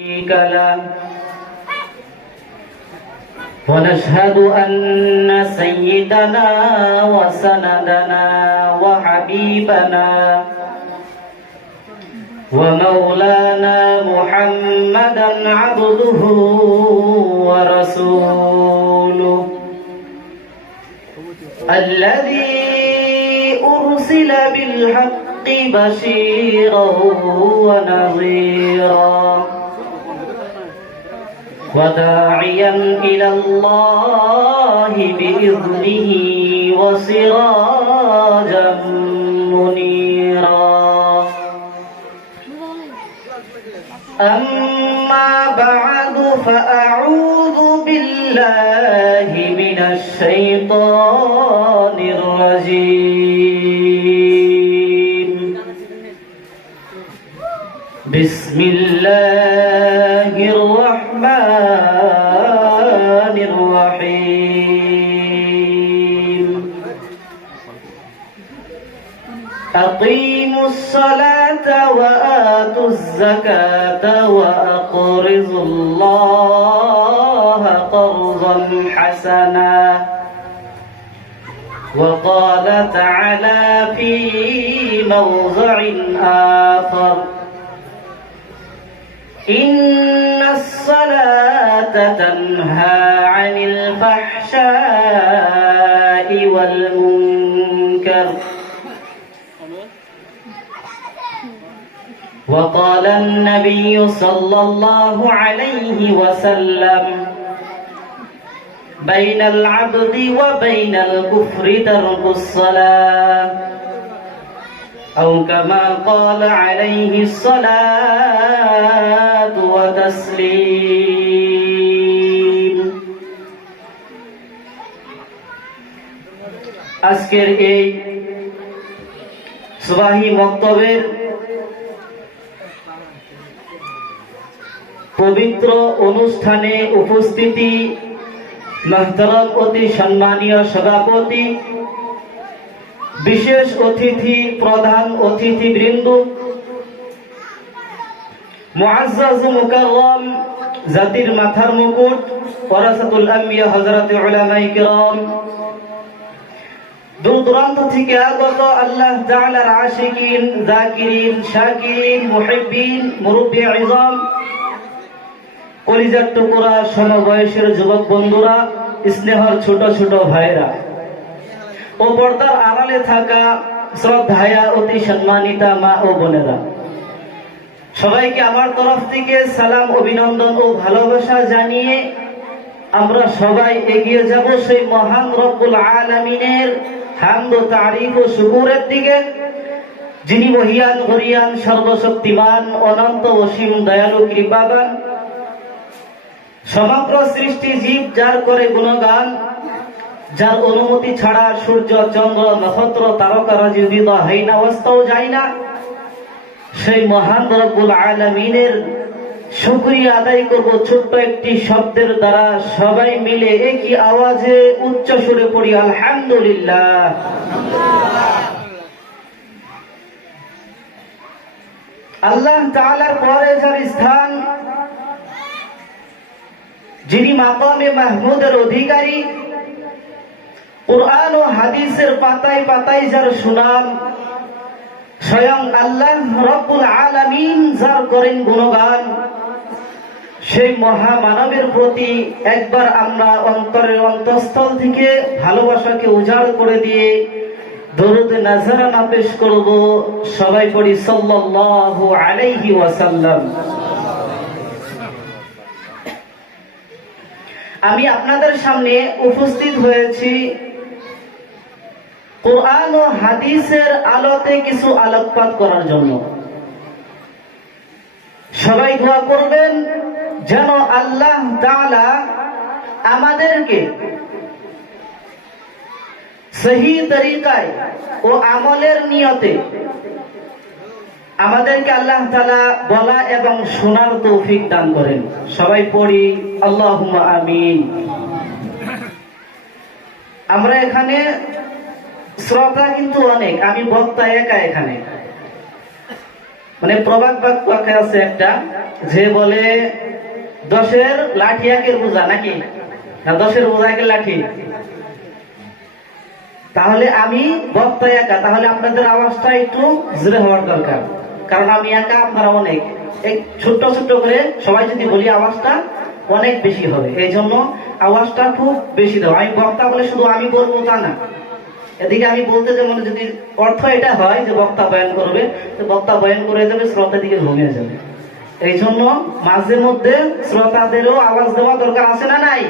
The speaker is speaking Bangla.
شريك له ونشهد أن سيدنا وسندنا وحبيبنا ومولانا محمدا عبده ورسوله الذي أرسل بالحق بشيرا ونذيرا وداعيا إلى الله بإذنه وسراجا منيرا أما بعد فأعوذ بالله من الشيطان الرجيم بسم الله الرحمن الرحيم أقيموا الصلاة وآتوا الزكاة وأقرضوا الله قرضا حسنا وقال تعالى في موضع آخر إن الصلاة تنهى عن الفحشاء والمنكر وقال النبي صلى الله عليه وسلم بين العبد وبين الكفر ترك الصلاة أو كما قال عليه الصلاة وتسليم আজকের এই সুবাহি মক্তবের পবিত্র অনুষ্ঠানে উপস্থিতি মহতরম অতি সম্মানীয় সভাপতি, বিশেষ অতিথি, প্রধান অতিথিবৃন্দ, মুআজ্জাজ মুকাররম, জাতির মাথার মুকুট, ওয়ারাসাতুল আম্বিয়া হযরতে উলামায়ে কিরাম, দূর দূরান্ত থেকে আগত আল্লাহ তাআলার আশিকিন, যাকিরিন, শাকিরিন, মুহিব্বিন, মুরব্বি ইজাম, কলিজার টুকরা, সমবয়সের যুবক বন্ধুরা, স্নেহর ছোট ছোট ভাইরা ও পর্দার আড়ালে থাকা শ্রদ্ধায়া অতি সম্মানিতা মা ও বোনেরা, সবাইকে আমার তরফ থেকে সালাম, অভিনন্দন ও ভালোবাসা জানিয়ে আমরা সবাই এগিয়ে যাব সেই মহান রব্বুল আলামিনের হামদ ও তারিফ ও শুকরের দিকে, যিনি মহিয়ান গরিয়ান, সর্বশক্তিমান, অনন্ত অসীম দয়ালু কৃপাবান, সমগ্র সৃষ্টি জীব যার করে গুণগান, যার অনুমতি ছাড়া সূর্য, চন্দ্র, নক্ষত্র, তারকারাজি উদিত হয় না, অস্তও যায় না। সেই মহান রব্বুল আলামিনের শুকরিয়া আদায় করব ছোট্ট একটি শব্দের দ্বারা। সবাই মিলে একই আওয়াজে উচ্চ সুরে পড়ি আলহামদুলিল্লাহ। আল্লাহ তাআলার পরে যার স্থান, যিনি মাকামে মাহমুদের অধিকারী, কুরআন ও হাদিসের পাতায় পাতায় যার সুনাম, স্বয়ং আল্লাহ রব্বুল আলামিন যার করেন গুণগান, সেই মহামানবের প্রতি একবার আমরা অন্তরের অন্তঃস্থল থেকে ভালোবাসাকে উজাড় করে দিয়ে দরুদ নাজরানা পেশ করব। সবাই পড়ি সাল্লাল্লাহু আলাইহি ওয়াসাল্লাম। আমি আপনাদের সামনে উপস্থিত হয়েছি কুরআন ও হাদিসের আলোতে কিছু আলোকপাত করার জন্য। সবাই দোয়া করবেন যেন আল্লাহ তাআলা আমাদেরকে সহি তরিকায় ও আমলের নিয়তে আমাদেরকে আল্লাহ তাআলা বলা এবং শোনার তৌফিক দান করেন। সবাই পড়ি আল্লাহুম্মা আমিন। আমরা এখানে শ্রোতা কিন্তু অনেক, আমি বক্তা একা এখানে। মানে প্রবাদ বাক্য আছে একটা, যে বলে 10-এর লাঠি 1-এর বোঝা, নাকি না 10-এর বোঝা 1-এর লাঠি। তাহলে আমি বক্তা একা, তাহলে আপনাদের আওয়াজটা একটু জোরে হওয়ার দরকার, কারণ আমি একা, আপনারা অনেক। এই ছোট্ট ছোট্ট করে সবাই যদি বলি আওয়াজটা অনেক বেশি হবে, এই জন্য আওয়াজটা খুব বেশি দাও। আমি বক্তা বলে শুধু আমি বলবো তা না, এদিকে আমি বলতে যে মানে যদি অর্থ এটা হয় যে বক্তা বয়ান করবে, তো বক্তা বয়ান করে যাবে, শ্রোতা দিকে ঘুমিয়ে যাবে। এই জন্য মাঝে মধ্যে শ্রোতাদেরও আওয়াজ দেওয়া দরকার আছে না নাই?